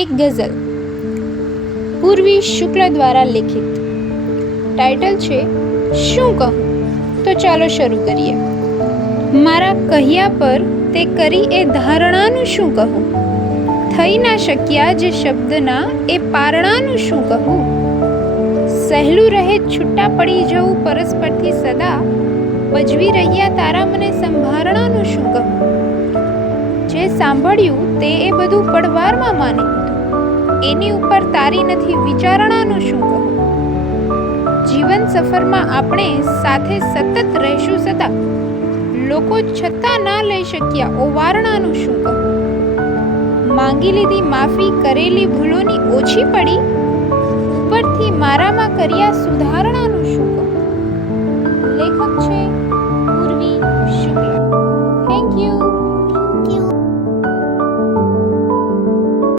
એક ગઝલ પૂર્વી શુક્લ દ્વારા લિખિત. ટાઇટલ છે શું કહું. તો ચાલો શરૂ કરીએ. મારા કહ્યા પર તે કરી એ ધારણાનું શું કહું. થઈ ના શક્યા જે શબ્દના એ પારણાનું શું કહું. સહેલું રહે છૂટા પડી જવું પરસ્પરથી સદા, પજવી રહ્યા તારા મને સંભારણાનું શું કહું. જે સાંભળ્યું તે એ બધું પડવારમાં માની લીધું, એની ઉપર તારી નથી વિચારણાનું શું કહું. જીવન સફરમાં આપણે સાથે સતત રહેશું સદા, લોકો છતાં ના લઈ શક્યા ઓવારણાનું શું કહું. માંગી લીધી માફી કરેલી ભૂલોની ઓછી પડી, ઉપરથી મારામાં કર્યા સુધારણાનું શું કહું. લેખક છે પૂર્વી શુક્લ. Thank you.